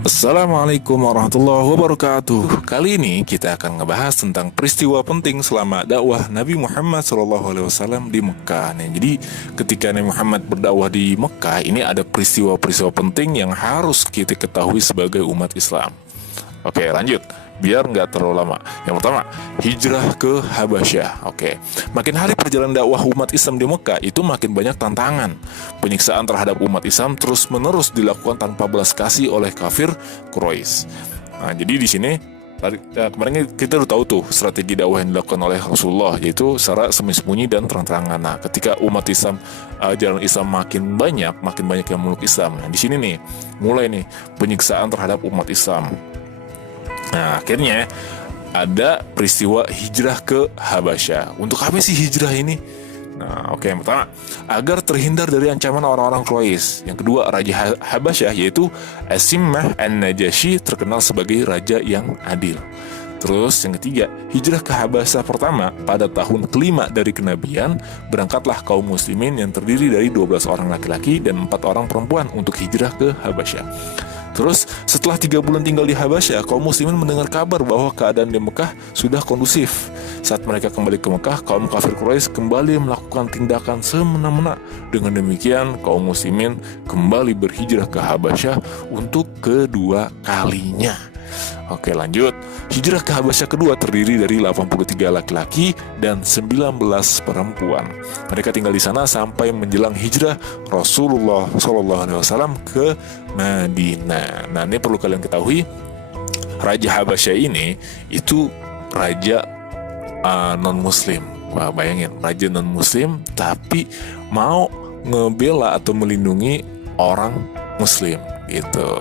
Assalamualaikum warahmatullahi wabarakatuh. Kali ini kita akan ngebahas tentang peristiwa penting selama dakwah Nabi Muhammad SAW di Mekah. Nah, jadi ketika Nabi Muhammad berdakwah di Mekah, ini ada peristiwa-peristiwa penting yang harus kita ketahui sebagai umat Islam. Oke, lanjut. Biar nggak terlalu lama. Yang pertama, hijrah ke Habasyah. Oke, makin hari perjalanan dakwah umat Islam di Mekah itu makin banyak tantangan. Penyiksaan terhadap umat Islam terus-menerus dilakukan tanpa belas kasih oleh kafir Quraisy. Nah, jadi di sini kemarin kita udah tahu tuh strategi dakwah yang dilakukan oleh Rasulullah, yaitu secara sembunyi dan terang-terangan. Nah, ketika umat Islam, jalan Islam makin banyak yang meluk Islam. Nah, di sini nih mulai nih penyiksaan terhadap umat Islam. Nah, akhirnya ada peristiwa hijrah ke Habasyah. Untuk apa sih hijrah ini? Nah, oke, yang pertama, agar terhindar dari ancaman orang-orang Quraisy. Yang kedua, Raja Habasyah yaitu As-Simmah An-Najasyi, terkenal sebagai raja yang adil. Terus yang ketiga, hijrah ke Habasyah pertama pada tahun kelima dari kenabian, berangkatlah kaum muslimin yang terdiri dari 12 orang laki-laki dan 4 orang perempuan untuk hijrah ke Habasyah. Terus setelah 3 bulan tinggal di Habasyah, kaum muslimin mendengar kabar bahwa keadaan di Mekah sudah kondusif. Saat mereka kembali ke Mekah, kaum kafir Quraisy kembali melakukan tindakan semena-mena. Dengan demikian, kaum muslimin kembali berhijrah ke Habasyah untuk kedua kalinya. Oke, lanjut. Hijrah ke Habasyah kedua terdiri dari 83 laki-laki dan 19 perempuan. Mereka tinggal di sana sampai menjelang hijrah Rasulullah SAW ke Madinah. Nah, ini perlu kalian ketahui, Raja Habasyah ini itu raja non-muslim. Wah, bayangin, raja non-muslim tapi mau ngebela atau melindungi orang muslim gitu.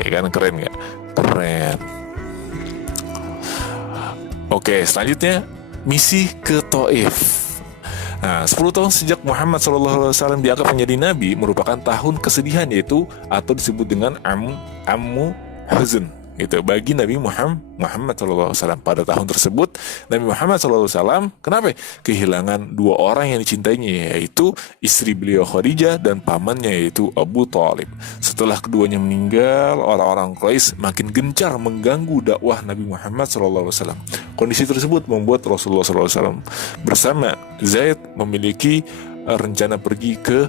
Ya kan, keren gak? Keren. Oke, selanjutnya misi ke Taif. Nah, 10 tahun sejak Muhammad SAW diangkat menjadi nabi merupakan tahun kesedihan, yaitu atau disebut dengan Ammu Huzn. Itu bagi Nabi Muhammad SAW. Pada tahun tersebut Nabi Muhammad SAW kenapa? Kehilangan 2 orang yang dicintainya, yaitu istri beliau Khadijah dan pamannya yaitu Abu Thalib. Setelah keduanya meninggal, orang-orang Quraisy makin gencar mengganggu dakwah Nabi Muhammad SAW. Kondisi tersebut membuat Rasulullah SAW bersama Zaid memiliki rencana pergi ke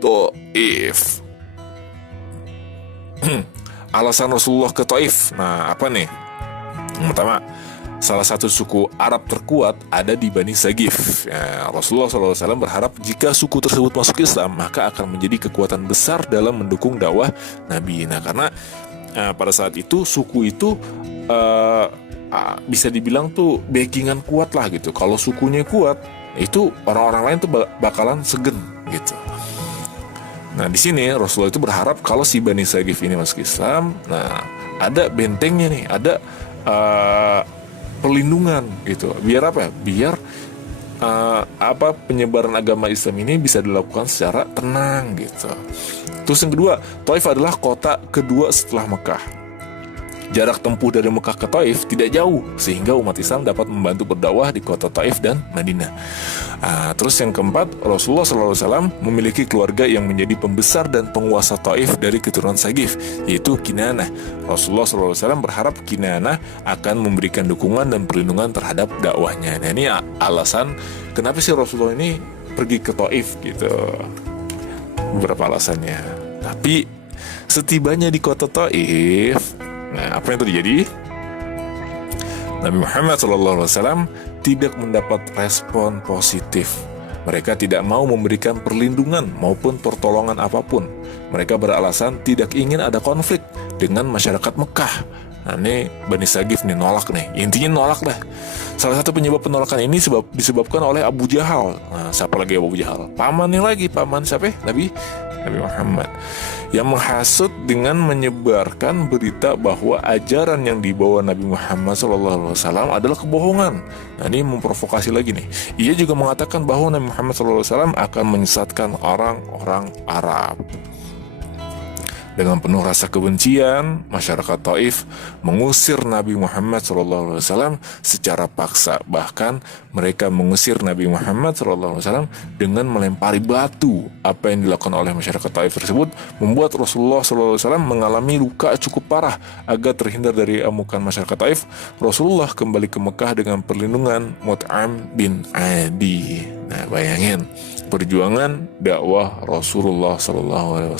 Taif. Alasan Rasulullah ke Taif, nah apa nih? Yang pertama, salah satu suku Arab terkuat ada di Bani Sagif. Ya, Rasulullah SAW berharap jika suku tersebut masuk Islam, maka akan menjadi kekuatan besar dalam mendukung dakwah Nabi. Nah, karena pada saat itu suku itu bisa dibilang tuh backingan kuat lah gitu. Kalau sukunya kuat, itu orang-orang lain tuh bakalan segen gitu. Nah, di sini Rasulullah itu berharap kalau si Bani Sagif ini masuk Islam, nah ada bentengnya nih, ada perlindungan gitu. Biar apa? Biar penyebaran agama Islam ini bisa dilakukan secara tenang gitu. Terus yang kedua, Taif adalah kota kedua setelah Mekah. Jarak tempuh dari Mekah ke Taif tidak jauh, sehingga umat Islam dapat membantu berdakwah di kota Taif dan Madinah. Terus yang keempat, Rasulullah SAW memiliki keluarga yang menjadi pembesar dan penguasa Taif dari keturunan Sagif, yaitu Kinanah. Rasulullah SAW berharap Kinanah akan memberikan dukungan dan perlindungan terhadap dakwahnya. Nah, ini alasan kenapa sih Rasulullah ini pergi ke Taif gitu. Beberapa alasannya. Tapi setibanya di kota Taif, nah, apa yang terjadi? Nabi Muhammad SAW tidak mendapat respon positif. Mereka tidak mau memberikan perlindungan maupun pertolongan apapun. Mereka beralasan tidak ingin ada konflik dengan masyarakat Mekah. Nah, ini Bani Sagif nih nolak nih. Intinya nolak dah. Salah satu penyebab penolakan ini disebabkan oleh Abu Jahal. Nah, siapa lagi Abu Jahal? Pamannya lagi, paman siapa? Nabi Muhammad, yang menghasut dengan menyebarkan berita bahwa ajaran yang dibawa Nabi Muhammad SAW adalah kebohongan. Nah, ini memprovokasi lagi nih. Ia juga mengatakan bahwa Nabi Muhammad SAW akan menyesatkan orang-orang Arab. Dengan penuh rasa kebencian, masyarakat Taif mengusir Nabi Muhammad SAW secara paksa. Bahkan mereka mengusir Nabi Muhammad SAW dengan melempari batu. Apa yang dilakukan oleh masyarakat Taif tersebut membuat Rasulullah SAW mengalami luka cukup parah. Agar terhindar dari amukan masyarakat Taif, Rasulullah kembali ke Mekah dengan perlindungan Mut'am bin Adi. Nah, bayangin perjuangan dakwah Rasulullah SAW.